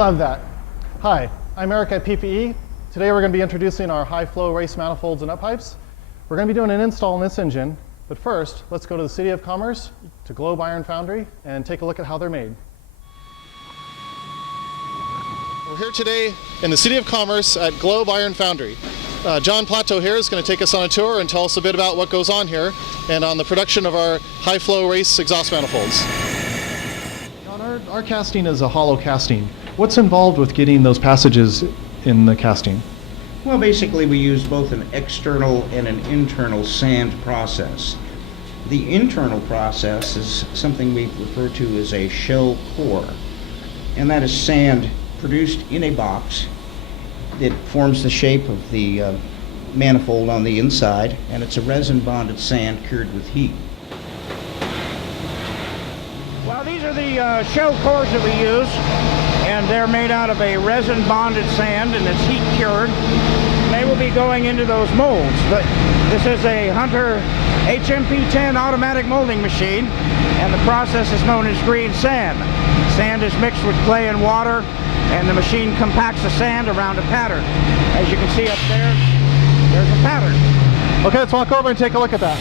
love that. Hi, I'm Eric at PPE. Today we're going to be introducing our high-flow race manifolds and up pipes. We're going to be doing an install on this engine, but first, let's go to the City of Commerce, to Globe Iron Foundry, and take a look at how they're made. We're here today in the City of Commerce at Globe Iron Foundry. John Plateau here is going to take us on a tour and tell us a bit about what goes on here and on the production of our high-flow race exhaust manifolds. John, our casting is a hollow casting. What's involved with getting those passages in the casting? Well, basically we use both an external and an internal sand process. The internal process is something we refer to as a shell core, and that is sand produced in a box. It forms the shape of the manifold on the inside, and it's a resin bonded sand cured with heat. Well, these are the shell cores that we use, and they're made out of a resin bonded sand, and it's heat cured. They will be going into those molds. But this is a Hunter HMP10 automatic molding machine, and the process is known as green sand. Sand is mixed with clay and water, and the machine compacts the sand around a pattern. As you can see up there, there's a pattern. Okay, let's walk over and take a look at that.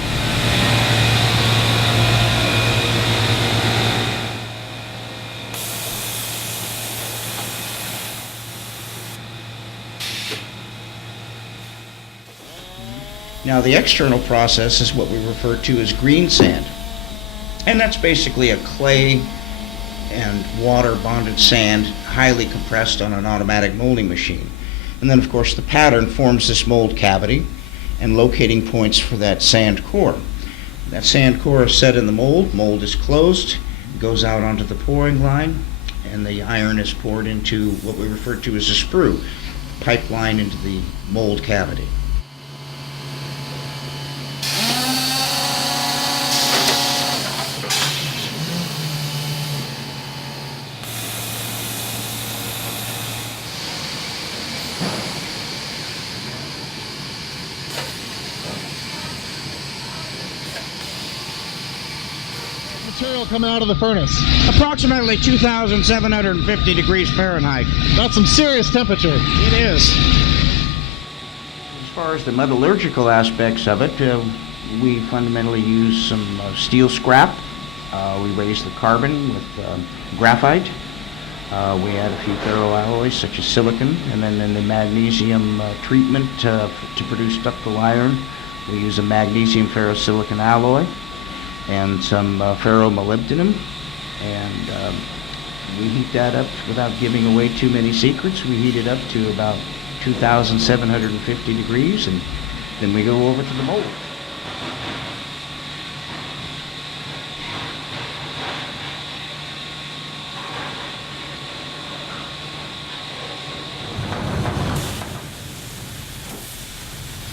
Now, the external process is what we refer to as green sand, and that's basically a clay and water bonded sand highly compressed on an automatic molding machine. And then of course the pattern forms this mold cavity and locating points for that sand core. That sand core is set in the mold is closed, goes out onto the pouring line, and the iron is poured into what we refer to as a sprue, pipeline into the mold cavity. Material coming out of the furnace. Approximately 2,750 degrees Fahrenheit. That's some serious temperature. It is. As far as the metallurgical aspects of it, we fundamentally use some steel scrap. We raise the carbon with graphite. We add a few ferroalloys such as silicon, and then in the magnesium treatment to produce ductile iron, we use a magnesium ferrosilicon alloy and some ferromolybdenum, and we heat that up without giving away too many secrets. We heat it up to about 2,750 degrees, and then we go over to the mold.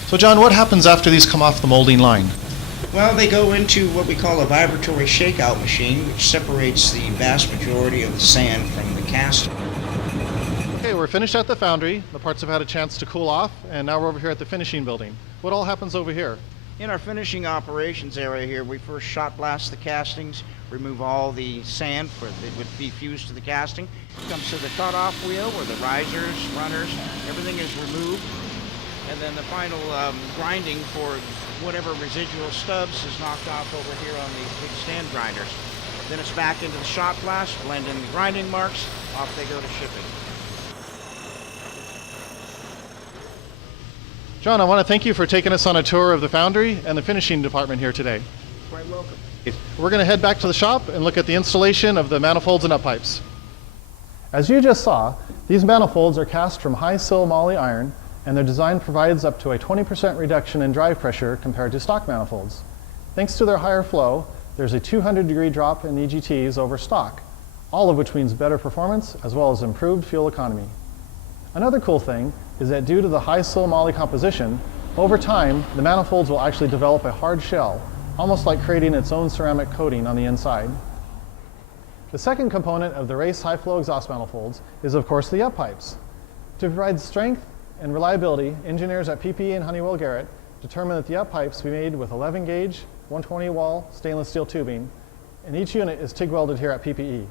So John, what happens after these come off the molding line? Well, they go into what we call a vibratory shakeout machine, which separates the vast majority of the sand from the casting. Okay, we're finished at the foundry. The parts have had a chance to cool off, and now we're over here at the finishing building. What all happens over here? In our finishing operations area here, we first shot blast the castings, remove all the sand that would be fused to the casting. It comes to the cutoff wheel where the risers, runners, everything is removed. And then the final grinding for whatever residual stubs is knocked off over here on these big stand grinders. Then it's back into the shot blast, blend in the grinding marks, off they go to shipping. John, I want to thank you for taking us on a tour of the foundry and the finishing department here today. Quite welcome. We're going to head back to the shop and look at the installation of the manifolds and up pipes. As you just saw, these manifolds are cast from high-sil moly iron, and their design provides up to a 20% reduction in drive pressure compared to stock manifolds. Thanks to their higher flow, there's a 200-degree drop in EGTs over stock, all of which means better performance as well as improved fuel economy. Another cool thing is that due to the high-sil moly composition, over time, the manifolds will actually develop a hard shell, almost like creating its own ceramic coating on the inside. The second component of the race high-flow exhaust manifolds is, of course, the up pipes. To provide strength and reliability, engineers at PPE and Honeywell Garrett determined that the up pipes be made with 11-gauge, 120 wall stainless steel tubing, and each unit is TIG welded here at PPE.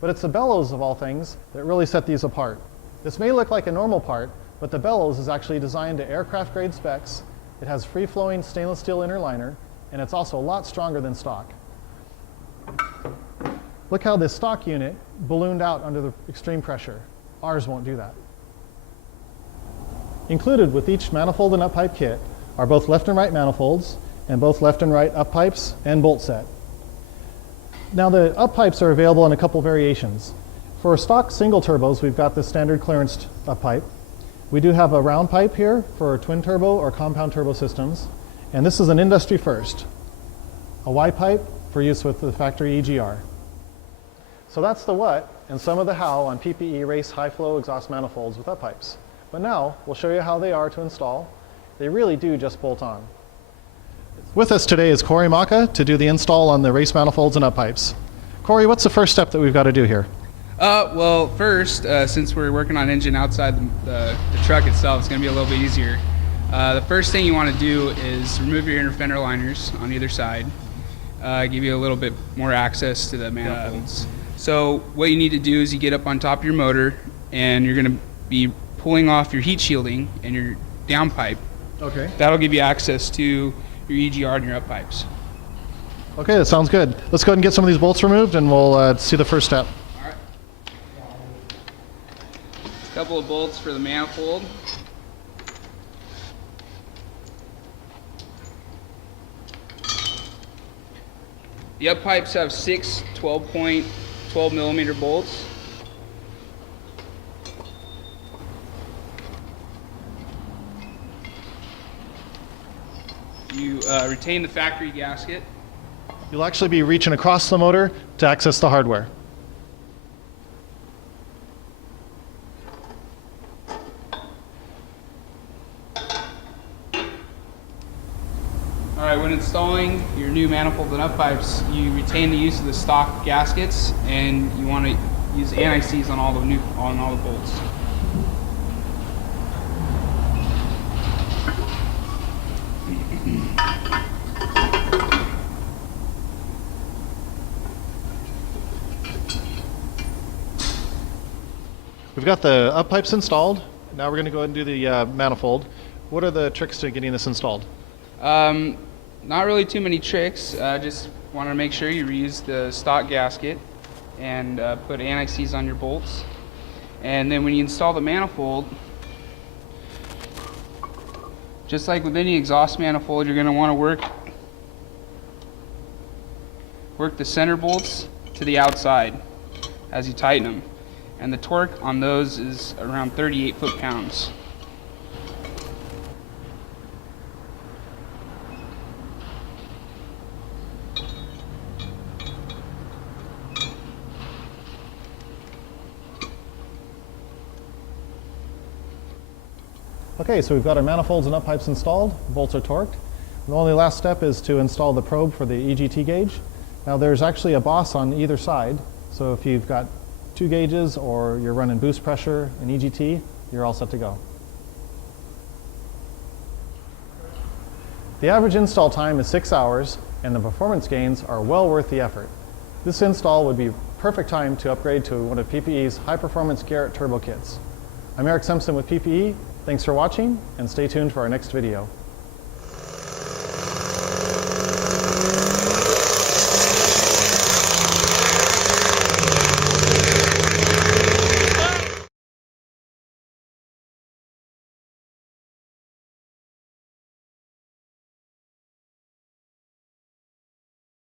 But it's the bellows of all things that really set these apart. This may look like a normal part, but the bellows is actually designed to aircraft grade specs. It has free-flowing stainless steel inner liner, and it's also a lot stronger than stock. Look how this stock unit ballooned out under the extreme pressure. Ours won't do that. Included with each manifold and up pipe kit are both left and right manifolds and both left and right up pipes and bolt set. Now the up pipes are available in a couple variations. For stock single turbos, we've got the standard clearanced up pipe. We do have a round pipe here for twin turbo or compound turbo systems, and this is an industry first. A Y pipe for use with the factory EGR. So that's the what and some of the how on PPE race high flow exhaust manifolds with up pipes. But now we'll show you how they are to install. They really do just bolt on. With us today is Corey Maka to do the install on the race manifolds and up pipes. Corey, what's the first step that we've got to do here? Well, first, since we're working on engine outside the truck itself, it's going to be a little bit easier. The first thing you want to do is remove your inner fender liners on either side. Give you a little bit more access to the manifolds. So what you need to do is you get up on top of your motor, and you're going to be pulling off your heat shielding and your down pipe. Okay. That'll give you access to your EGR and your up pipes. Okay, that sounds good. Let's go ahead and get some of these bolts removed, and we'll see the first step. All right. A couple of bolts for the manifold. The up pipes have 6 12 millimeter bolts. You retain the factory gasket. You'll actually be reaching across the motor to access the hardware. All right, when installing your new manifold and up pipes, you retain the use of the stock gaskets, and you want to use anti-seize on all the bolts. We've got the up pipes installed. Now we're going to go ahead and do the manifold. What are the tricks to getting this installed? Not really too many tricks. Just want to make sure you reuse the stock gasket and put anti-seize on your bolts. And then when you install the manifold, just like with any exhaust manifold, you're going to want to work the center bolts to the outside as you tighten them. And the torque on those is around 38 foot-pounds. Okay, so we've got our manifolds and up pipes installed. Bolts are torqued. The only last step is to install the probe for the EGT gauge. Now there's actually a boss on either side, so if you've got 2 gauges or you're running boost pressure and EGT, you're all set to go. The average install time is 6 hours, and the performance gains are well worth the effort. This install would be perfect time to upgrade to one of PPE's high-performance Garrett turbo kits. I'm Eric Simpson with PPE. Thanks for watching, and stay tuned for our next video.